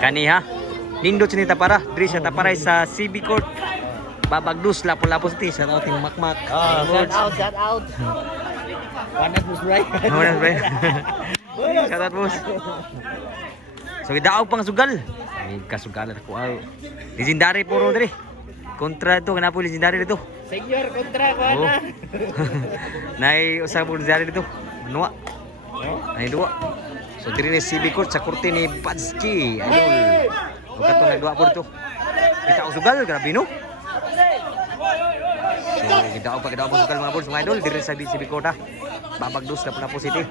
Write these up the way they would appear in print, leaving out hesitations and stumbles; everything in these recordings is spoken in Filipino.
Kani ha. Nindot sini tapara. Diri sa taparay sa CB Court. Babagdus lapon-lapon ti sa tawting makmak. Shout out. Panas mo spray. Ano ba? Shout out boss. So gidaaw pang sugal. Ay kasugalan ako aw. Legendary puro diri. Kontra ito kanapo legendary dito. Senior kontra ko Oh. na. Nay usa po legendary dito. Nuwa. Ay duwa. So diri ni CB Court sa korte ni Padsky. Idol. Ug kato nagduwa po dito. Kita og sugal grabe no. So kita og pagdaw sugal mga boss mga idol diri sa CB Court ha. Babagdos na po city.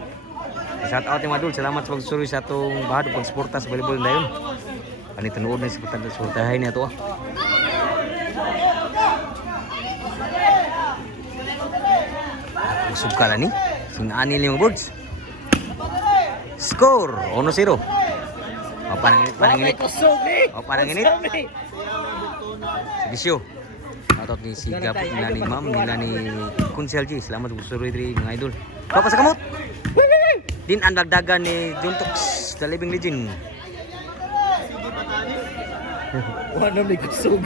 Shout out mga idol, salamat sa pagsuroy sa atong bahado pagsuporta sa volleyball dayon. Ani tinuod na sa suportahay niya to ah. Sugkala ni sinani yung boards. Score 1-0. O parang init. O parang init. Bisyo. Atot ni Sigap nila ni Ma'am nila ni Kunsel G. Salamat sa pagsuroy diri mga idol. Papa sa kamot. Din ang dagdagan ni Juntox, the living legend. Wala may kusog.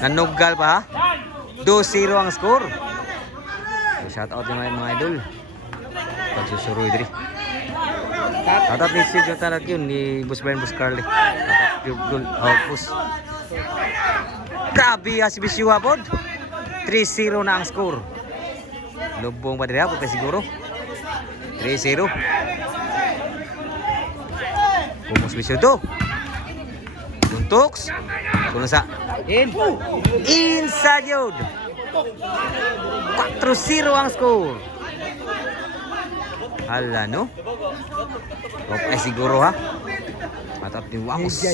Nanugal pa ha? 2-0 ang score. So, shout out yung mga idol. Pagsusuroy diri. Shout out ni si Jonathan yun, ni Boss Brian Boss Carly. Shout out yung Outpost. Grabe ha si Bisyo pod. 3-0 na ang score. Lubong pa diri ha, siguro. 3-0. Pumus Bisyo to. Juntox. Kuno sa inside yun. 4-0 ang score. Hala no. Okay siguro ha. Matap ni Wamos.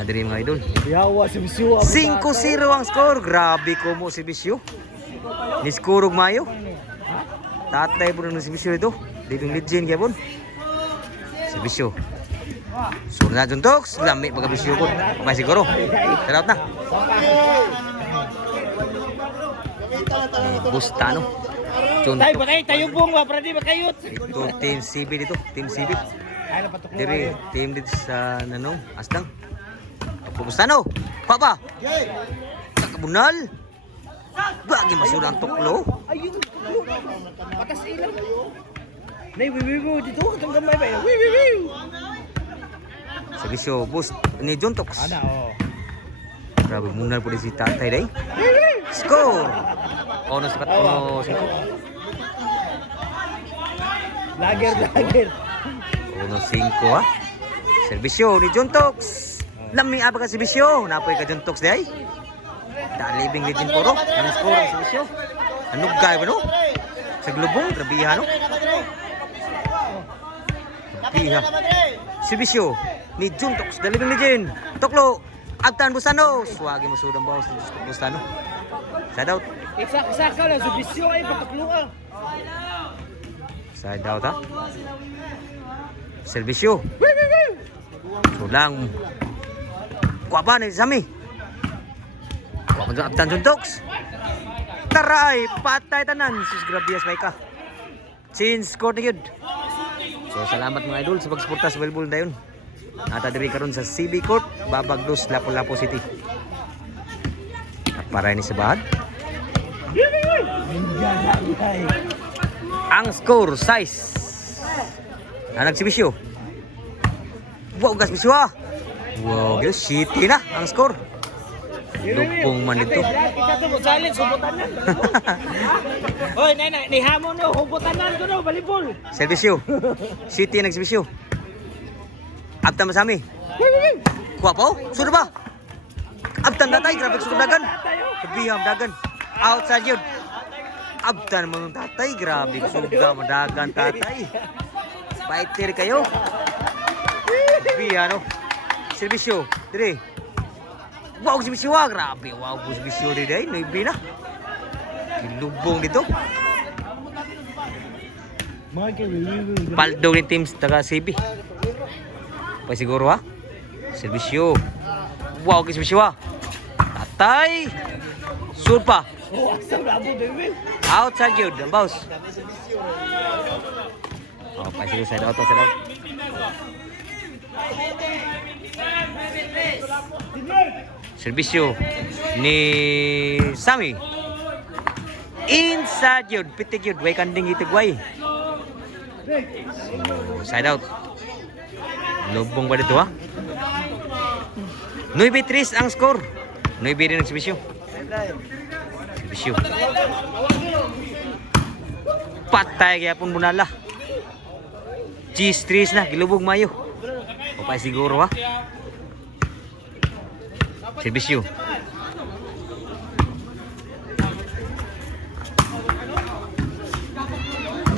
Adri mga idol. Yawa si Bisyo. 5-0 ang score. Grabe ko mo si Bisyo. Niskurog mayo. Tatay po na si Bisyo ito. Living legend kaya po. Si Bisyo. So na Juntox. Lami pagka Bisyo po. Okay siguro. Shout out na. Bustano. Tay patay tayo pong wa pradi makayot. Ito Team CB dito. Team CB. Diri team dito sa nanong Asdang. Bustano. Papa. Kakabunal. Bagi masurang tuklo. Ayun. Patas ilang. Nay wiwiw dito katong gamay ba. Wiwiw. Sa Bisyo boost ni Juntox. Ana oh. Grabe munal po din si tatay day. Score! Ono sa ono sa Lager. ono 5 ha. Serbisyo ni Juntox. Lami apa ka serbisyo? Napoy ka Juntox day. Da living legend puro. Ang score ang serbisyo. Anugay ba no? Sa glubong grabiha no. Grabiha. Serbisyo ni Juntox, the living legend. Toklo. Abtan Bustano. Suwagi mo sudang bawas ni Bustano. Side out. Isa lang sa Bisyo ay patakluan. Side out ha. Servisyo. Sulang. Kuha pa ni Sami. Kuha pa dyan Abtan Juntox. Taray. Patay tanan. Sus grabias may ka. Change score na yun. So salamat mga idol sa pagsuporta sa volleyball dayon. At adiri karon sa CB Court, Babagdos, Lapu-Lapu City. At para ni sa bahad. Ang score, size. Nagsibisyo. Wow, gas bisyo ha. Wow, guys, shitty na ang score. Lupong man ito. Kita to mo challenge hubutanan. Hoy, nay ni hamon no hubutanan ko no volleyball. Servisyo. City nagsibisyo. Abtan masami. Kuha po? Sudah ba? Abtan datay, grabe sudah dagan. Kabiham dagan. Outside yun. Abtan mga tatay, grabe sudah madagan tatay. Fighter kayo. Kabiham no. Servisyo. Dire. Wow, servisyo ah. Grabe. Wow, servisyo dire. Noibi na. Lubong dito. Paldo ni teams taga CB. Pa siguro ha. Servisyo. Wow, ke servisyo ha. Tatay. Shoot pa. Outside yun, ang boss. Oh, pa sila side out, side out. Servisyo ni Sammy. Inside yun, pitik yun, way kanding itigway. So, side out. Lubong ba dito ha? 9-3 ang score. 9 din ang servisyo. Servisyo. Patay kaya pun bunala. Cheese 3 na, gilubog mayo. Papay siguro ha. Servisyo.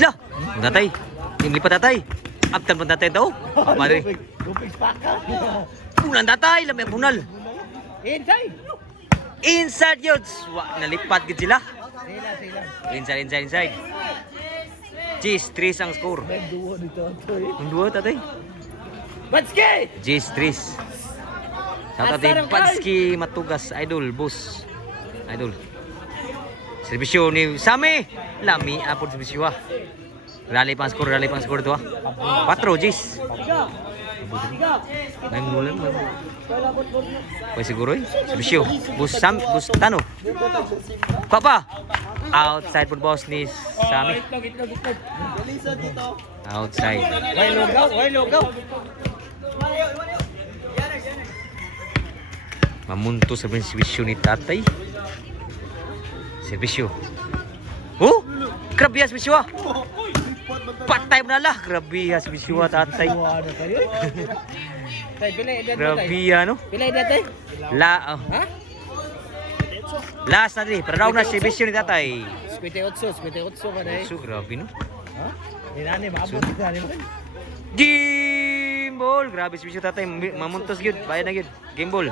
Lah, tatay. Hindi pa tatay. Aptan pun tatay daw. Mari. Bulan tatay, lamay bunal. Inside. Inside yun. Nalipat gid sila. Inside. Cheese 3 ang score. Duo dito. Ang duo tatay. Batski! Cheese 3. Sa tatay Patski Matugas, idol, boss. Idol. Servisyo ni Sami. Lami apod servisyo ha. Rally pang score to ha. 4 Cheese. May mulan. Pwede siguro eh. Servisyo. Bus Tano. Papa. Outside po boss ni Sami. Outside. Why logaw? Mamunto sa servisyo ni tatay. Servisyo. Oh! Grabe ha servisyo ha. Patay mo na lah. Grabe ha servisyo ha tatay. Tay, pila edad mo tay? Grabe ha no. Pila edad tay? Ha? Last na din. Para na servisyo ni tatay. 58 ka day. So grabe no. Ha? Inani maabot ni mo. Game ball. Grabe servisyo tatay. Mamuntos yun. Bayad na yun. Game ball.